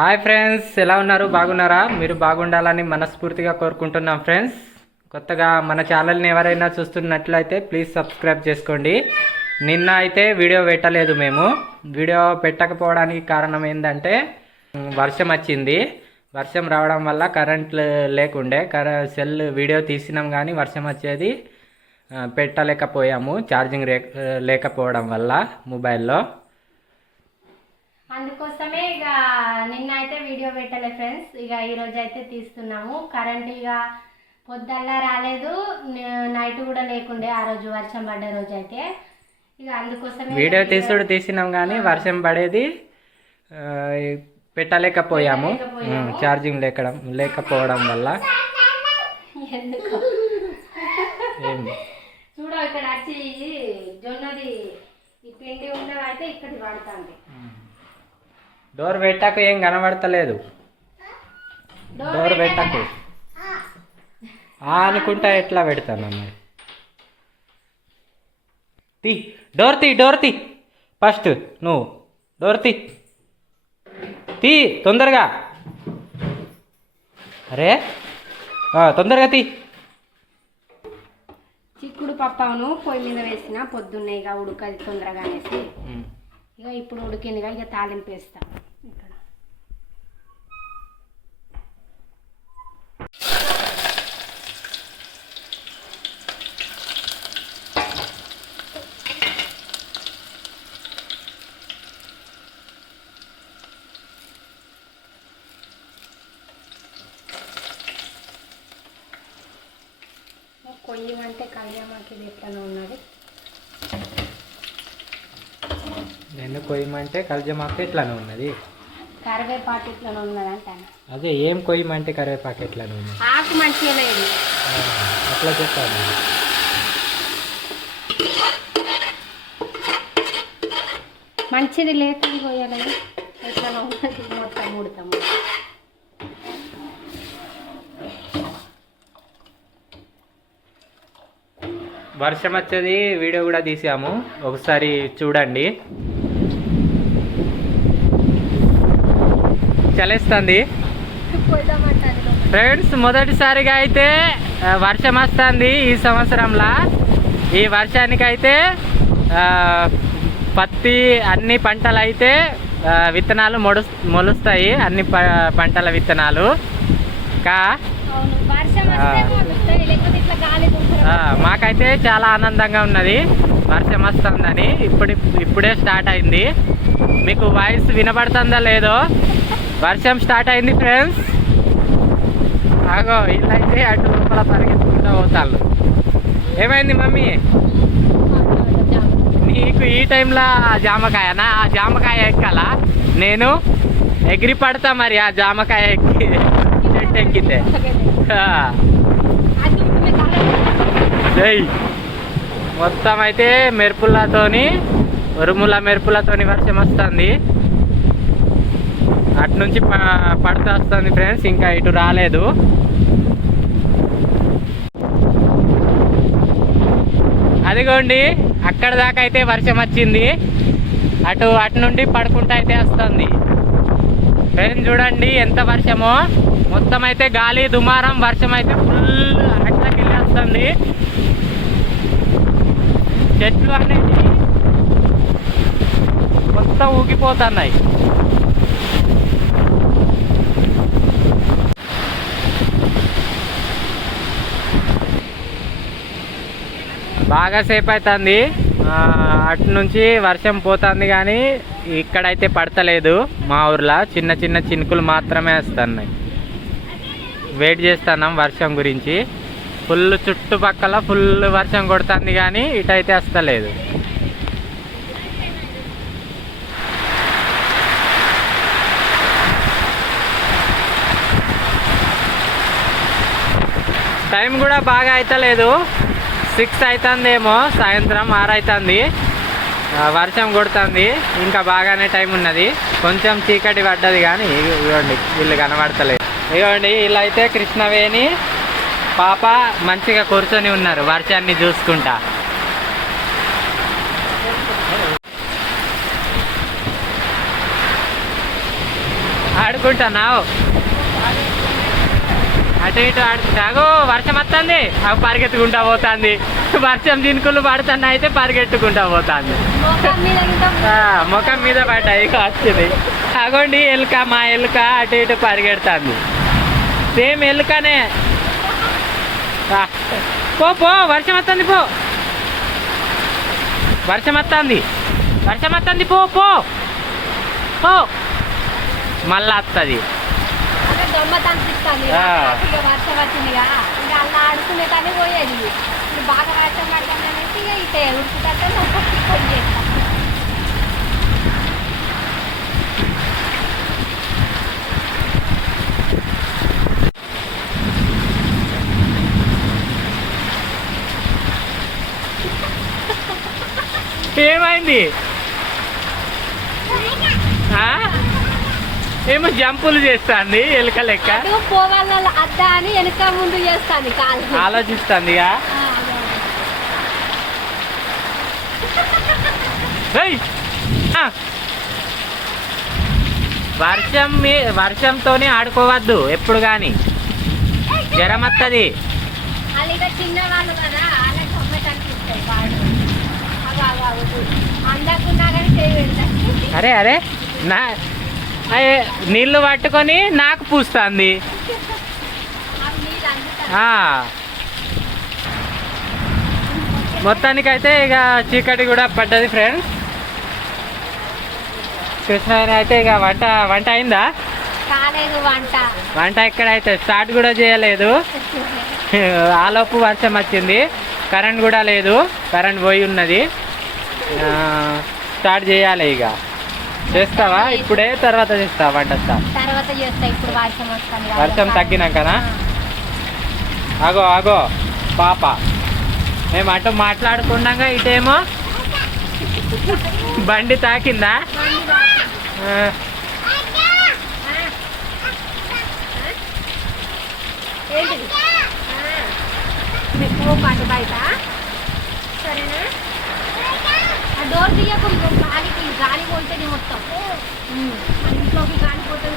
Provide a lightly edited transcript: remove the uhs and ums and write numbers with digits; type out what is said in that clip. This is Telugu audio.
హాయ్ ఫ్రెండ్స్, ఎలా ఉన్నారు? బాగున్నారా? మీరు బాగుండాలని మనస్ఫూర్తిగా కోరుకుంటున్నాం ఫ్రెండ్స్. కొత్తగా మన ఛానల్ని ఎవరైనా చూస్తున్నట్లయితే ప్లీజ్ సబ్స్క్రైబ్ చేసుకోండి. నిన్న అయితే వీడియో పెట్టలేదు. మేము వీడియో పెట్టకపోవడానికి కారణం ఏంటంటే వర్షం వచ్చింది. వర్షం రావడం వల్ల కరెంట్ లేకుండే సెల్ వీడియో తీసినాం కానీ వర్షం వచ్చేది పెట్టలేకపోయాము, ఛార్జింగ్ లేకపోవడం వల్ల మొబైల్లో. అందుకోసమే ఇక నిన్న అయితే వీడియో పెట్టలే ఫ్రెండ్స్. ఇక ఈరోజు అయితే తీస్తున్నాము. కరెంట్ ఇక పొద్దుల్లా రాలేదు, నైట్ కూడా లేకుండే ఆ రోజు వర్షం పడ్డ రోజు అయితే. ఇక అందుకోసమే వీడియో తీసినాం కానీ వర్షం పడేది పెట్టలేకపోయాము, ఛార్జింగ్ లేకపోవడం వల్ల. ఎందుకు చూడ ఇక్కడ వచ్చి జొన్నది ఈ పిండి ఉండవైతే ఇక్కడ వాడుతుంది. డోర్ పెట్టాక ఏం కనబడతలేదు. డోర్ పెట్టకు అనుకుంటా ఎట్లా పెడతాను మరి. డోర్ తీ ఫస్ట్. నువ్వు డోర్ తీ తొందరగా. అరే తొందరగా తీ. చిక్కుడు పప్పును పొయ్యి మీద వేసిన పొద్దున్నే ఇక ఉడకది తొందరగా అనేసి ఇక ఇప్పుడు ఉడికిందిగా ఇక తాలింపు వేస్తాం. ఇక్కడ కొయ్యమంటే కళ్యామాకి ఇది ఎట్లనే ఉన్నది. నేను కొయ్యమంటే కల్జమాకు ఎట్లానే ఉన్నది. కరివేపాకు ఇట్లనే ఉన్నది అంటాను. అదే ఏం కొయ్యమంటే కరివేపాకు ఎట్లానే ఉంది. ఆకు మంచిగా లేదు అట్లా చెప్పాను. మంచిది లేకుండా కొయ్యలేదు. ఎట్లనే ఉన్నది మొత్తం ముడతాము. వర్షం వచ్చేది వీడియో కూడా తీసాము, ఒకసారి చూడండి. చలేస్తుంది ఫ్రెండ్స్. మొదటిసారిగా అయితే వర్షం వస్తుంది ఈ సంవత్సరంలో. ఈ వర్షానికైతే పత్తి అన్ని పంటలు అయితే విత్తనాలు మొలుస్తాయి, అన్ని పంటల విత్తనాలు. మాకైతే చాలా ఆనందంగా ఉన్నది వర్షం వస్తుందని. ఇప్పుడే స్టార్ట్ అయింది. మీకు వాయిస్ వినపడుతుందా లేదో? వర్షం స్టార్ట్ అయింది ఫ్రెండ్స్. ఆగో వీళ్ళైతే అటు లోపల పరిగెత్తుకుంటూ పోతాను. ఏమైంది మమ్మీ? నీకు ఈ టైంలో జామకాయనా? ఆ జామకాయ ఎక్కాలా? నేను ఎగిరి పడతా మరి ఆ జామకాయ చెట్టు ఎక్కితే. మొత్తం అయితే ఉరుముల మెరుపులతోని వర్షం వస్తుంది. అటు నుంచి పడుతూ వస్తుంది ఫ్రెండ్స్, ఇంకా ఇటు రాలేదు. అదిగోండి అక్కడ దాకా అయితే వర్షం వచ్చింది. అటు నుండి పడుకుంటూ అయితే వస్తుంది ఫ్రెండ్స్. చూడండి ఎంత వర్షమో. మొత్తం అయితే గాలి దుమారం, వర్షం అయితే ఫుల్ అట్లకి వెళ్ళేస్తుంది. చెట్లు అనేది మొత్తం ఊగిపోతున్నాయి. బాగా సేపు అవుతుంది. అటు నుంచి వర్షం పోతుంది కానీ ఇక్కడైతే పడతలేదు. మా ఊర్లో చిన్న చిన్న చినుకులు మాత్రమే వస్తున్నాయి. వెయిట్ చేస్తున్నాం వర్షం గురించి. ఫుల్ చుట్టుపక్కల ఫుల్ వర్షం కొడుతుంది కానీ ఇటైతే వస్తలేదు. టైం కూడా బాగా అవుతలేదు. 6 అవుతుందేమో, సాయంత్రం 6 అవుతుంది. వర్షం కొడుతుంది, ఇంకా బాగానే టైం ఉన్నది. కొంచెం చీకటి పడ్డది కానీ ఇవ్వండి వీళ్ళు కనబడతలేదు. ఇవ్వండి ఇలా అయితే కృష్ణవేణి పాప మంచిగా కూర్చొని ఉన్నారు వర్షాన్ని చూసుకుంటా. ఆడుకుంటున్నావు అటు ఇటు ఆడుకుంటాగో వర్షం వస్తుంది అవి పరిగెత్తుకుంటా పోతుంది వర్షం దినుకులు పడుతున్నా అయితే పరిగెట్టుకుంటా పోతుంది ముఖం మీద పడ్డాయి వచ్చింది అగోండి ఎలుక మా ఎలుక అటు ఇటు పరిగెడుతుంది సేమ్ ఎలుకనే పో పో వర్షం వస్తుంది పో వర్షం వస్తుంది పో పో పో మళ్ళా వస్తుంది గమ్మత్ అనిపిస్తుంది వర్షం వచ్చిందిగా ఇంకా అలా ఆడుకునే కానీ పోయేది ఇప్పుడు బాగా వర్షం పడతాను అనేసి ఇక ఇటే ఉడుకుతుంటే పని చేస్తాం ఏమైంది ఏమో జంపులు చేస్తాంది ఎలుక లెక్క పోవాల అద్దా అని వెనక ముందు చేస్తాను కాలు ఆలోచిస్తుంది వర్షంతోనే ఆడుకోవద్దు ఎప్పుడు కానీ జ్వరం వస్తుంది అలాగే చిన్న వాళ్ళు కదా అలా టొమాటో అనిపిస్తాయి వాడు అందకున్నా కానీ చేయి అరే అరే నా నీళ్ళు పట్టుకొని నాకు పూస్తుంది మొత్తానికైతే ఇక చీకటి కూడా పడ్డది ఫ్రెండ్స్ కృష్ణ అయితే ఇక వంట అయిందా వంట ఎక్కడైతే స్టార్ట్ కూడా చేయలేదు ఆలోపు వర్షం వచ్చింది కరెంట్ కూడా లేదు కరెంట్ పోయి ఉన్నది స్టార్ట్ చేయాలి ఇక చేస్తావా ఇప్పుడే తర్వాత చేస్తావా వంట తర్వాత చేస్తా ఇప్పుడు వర్షం తగ్గినాకనా ఆగో ఆగో పాప మేము అటు మాట్లాడుకుండగా ఇటేమో బండి తాకిందా బయట సరేనా డోర్ తీయకుండా గాలికి గాలి పోతుంది మొత్తం ఇంట్లోకి గాలి పోతుంది